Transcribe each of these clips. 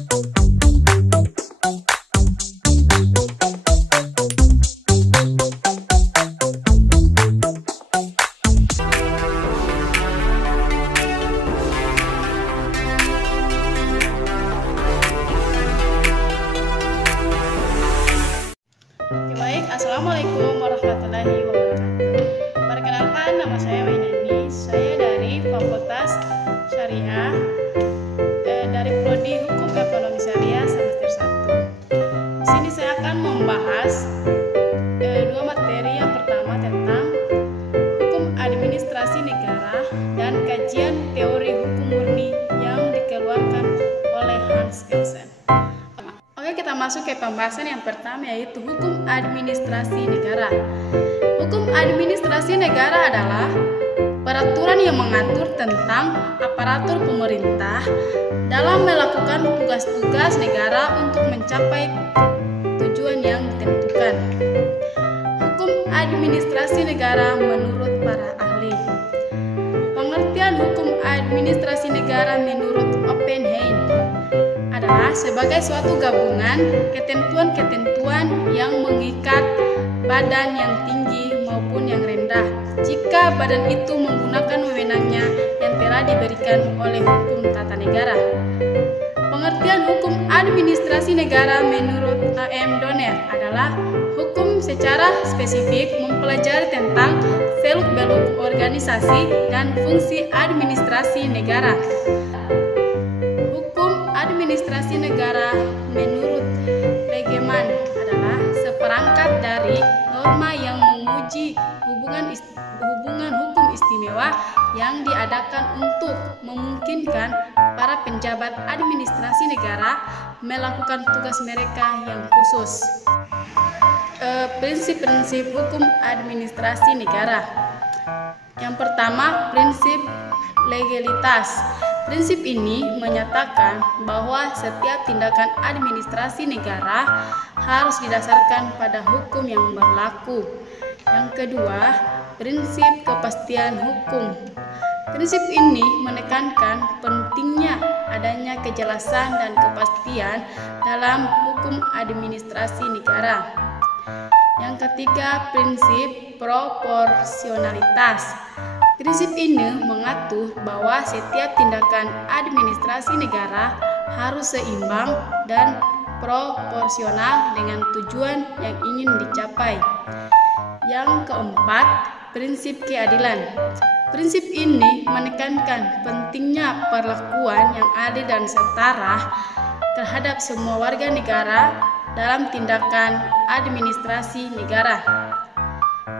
Assalamualaikum warahmatullahi wabarakatuh. Perkenalkan, nama saya Wainani. Saya dari Fakultas Syariah dari Prodi Hukum Ekonomi Syariah semester 1. Di sini saya akan membahas dua materi. Yang pertama tentang hukum administrasi negara dan kajian teori hukum murni yang dikeluarkan oleh Hans Kelsen. Kita masuk ke pembahasan yang pertama, yaitu hukum administrasi negara. Hukum administrasi negara adalah peraturan yang mengatur tentang aparatur pemerintah dalam melakukan tugas-tugas negara untuk mencapai tujuan yang ditentukan. Hukum administrasi negara menurut para ahli. Pengertian hukum administrasi negara menurut Oppenheim adalah sebagai suatu gabungan ketentuan-ketentuan yang mengikat badan yang tinggi maupun yang rendah jika badan itu menggunakan wewenangnya yang telah diberikan oleh hukum tata negara. Pengertian hukum administrasi negara menurut A.M. Donner adalah hukum secara spesifik mempelajari tentang seluk-beluk organisasi dan fungsi administrasi negara. Administrasi negara menurut Legeman adalah seperangkat dari norma yang menguji hubungan hukum istimewa yang diadakan untuk memungkinkan para penjabat administrasi negara melakukan tugas mereka yang khusus. Prinsip-prinsip hukum administrasi negara. Yang pertama, prinsip legalitas. Prinsip ini menyatakan bahwa setiap tindakan administrasi negara harus didasarkan pada hukum yang berlaku. Yang kedua, prinsip kepastian hukum. Prinsip ini menekankan pentingnya adanya kejelasan dan kepastian dalam hukum administrasi negara. Yang ketiga, prinsip proporsionalitas. Prinsip ini mengatur bahwa setiap tindakan administrasi negara harus seimbang dan proporsional dengan tujuan yang ingin dicapai. Yang keempat, prinsip keadilan. Prinsip ini menekankan pentingnya perlakuan yang adil dan setara terhadap semua warga negara dalam tindakan administrasi negara.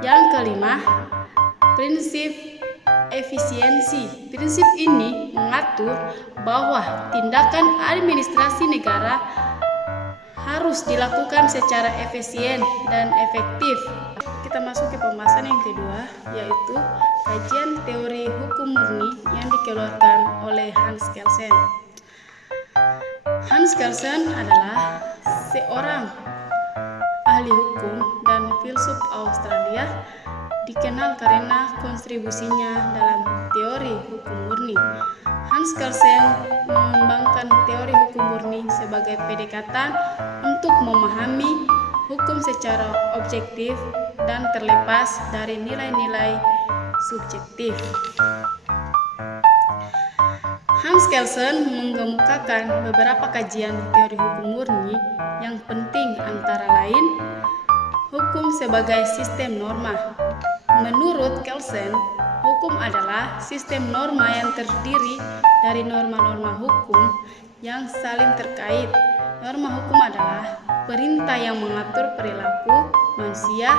Yang kelima, prinsip efisiensi. Prinsip ini mengatur bahwa tindakan administrasi negara harus dilakukan secara efisien dan efektif. Kita masuk ke pembahasan yang kedua, yaitu kajian teori hukum murni yang dikeluarkan oleh Hans Kelsen. Hans Kelsen adalah seorang ahli hukum dan filsuf Australia, dikenal karena kontribusinya dalam teori hukum murni. Hans Kelsen mengembangkan teori hukum murni sebagai pendekatan untuk memahami hukum secara objektif dan terlepas dari nilai-nilai subjektif. Hans Kelsen mengemukakan beberapa kajian teori hukum murni yang penting, antara lain hukum sebagai sistem norma. Menurut Kelsen, hukum adalah sistem norma yang terdiri dari norma-norma hukum yang saling terkait. Norma hukum adalah perintah yang mengatur perilaku manusia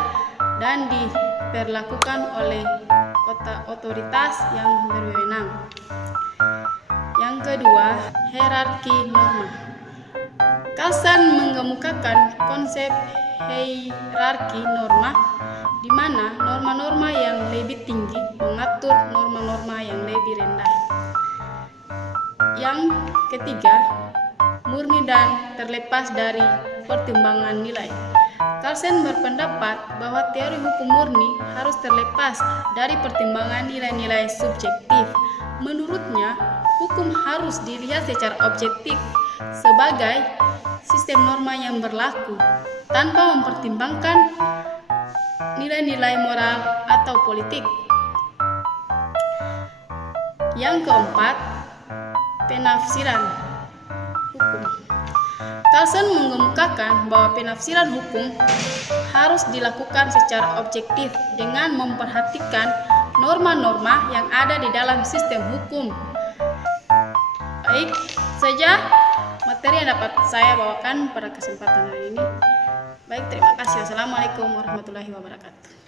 dan diperlakukan oleh otoritas yang berwenang. Yang kedua, hierarki norma. Kelsen mengemukakan konsep hierarki norma, di mana norma-norma yang lebih tinggi mengatur norma-norma yang lebih rendah. Yang ketiga, murni dan terlepas dari pertimbangan nilai. Kelsen berpendapat bahwa teori hukum murni harus terlepas dari pertimbangan nilai-nilai subjektif. Menurutnya, hukum harus dilihat secara objektif sebagai sistem norma yang berlaku tanpa mempertimbangkan nilai-nilai moral atau politik. Yang keempat, penafsiran hukum. Carlson mengemukakan bahwa penafsiran hukum harus dilakukan secara objektif dengan memperhatikan norma-norma yang ada di dalam sistem hukum. Baik, saja materi yang dapat saya bawakan pada kesempatan hari ini. Baik, terima kasih. Wassalamualaikum warahmatullahi wabarakatuh.